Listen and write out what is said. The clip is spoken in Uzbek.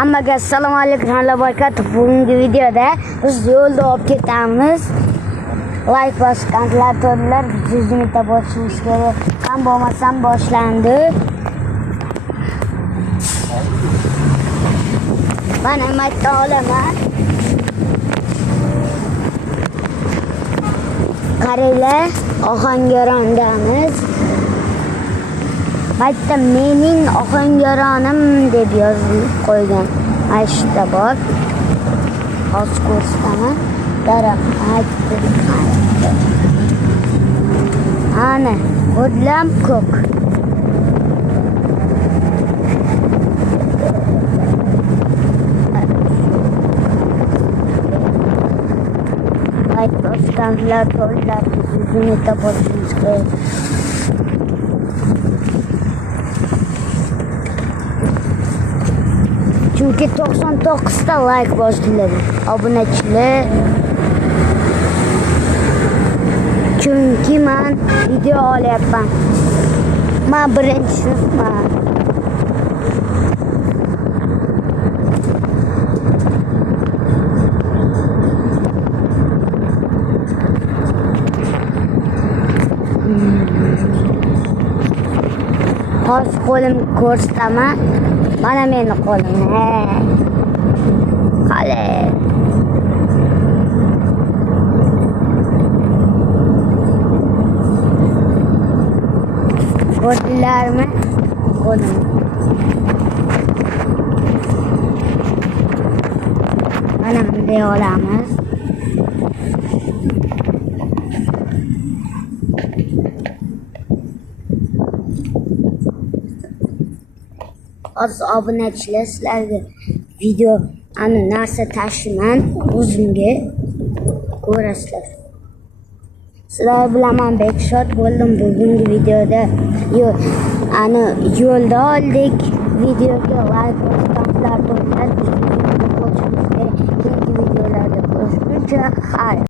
Hammaga assalomu alaykum va barakatuh. Bugungi videoda biz yo'lda olib ketamiz. Like bosganlar to'rlar 100 mingta bo'lishimiz kerak. Ham bo'lmasam boshlandi. Mana marta olaman. Qaranglar, Ohangarondamiz. Marta mening Ohangaronim deb yozib qo'ygan. Ashta bor. Hozir ko'rsataman. Ana, o'tlam ko'k. Like bosganlar to'ylar bizning bo'lishimiz kerak. Çünkü 99 ta like bosdilar. Obunachilar. Çünkü men video olyapman. Men birinchi sinfman. Hozir qo'limni ko'rsataman. Mana meni qo'lim. Qale. Ko'rdilarmi? Qo'lim. Mana bunday olamiz. Az obunachilar sizlarga video ana narsa tashiman o'zimga ko'rasizlar. Sizlar bilan men bekshot bo'ldim bugungi videoda. Ana yo'lda oldik. Videoga like bosgan